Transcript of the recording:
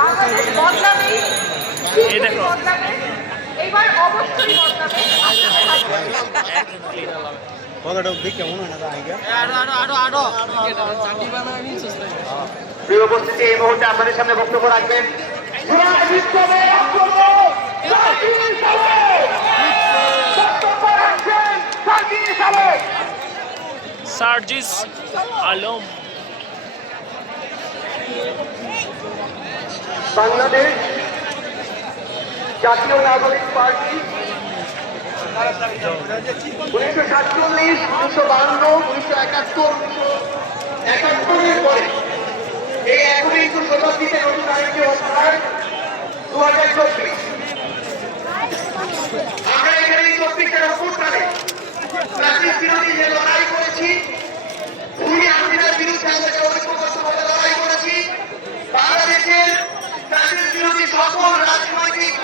বাংলাদেশ বদলাবে, বদলাবে, এবার অবশ্যই বদলাবে। প্রিয় উপস্থিতি, এই মুহূর্তে আপনাদের সামনে বক্তব্য রাখবেন সার্জিস আলম। বাংলাদেশ জাতীয় নাগরিক পার্টি 1947, 1952, 1971, 1971 পরে এই 21 শতাব্দীতে নতুন আরেকটি অধ্যায় 2024। আমরা এখানে 24-এর অভ্যুত্থানে ফ্যাসিস্ট বিরোধী যে লড়াই করেছি, খুনি হাসিনার বিরুদ্ধে আমরা যে ঐক্যবদ্ধভাবে লড়াই করেছি, বাংলাদেশের ফ্যাসিস্ট বিরোধী সকল রাজনৈতিক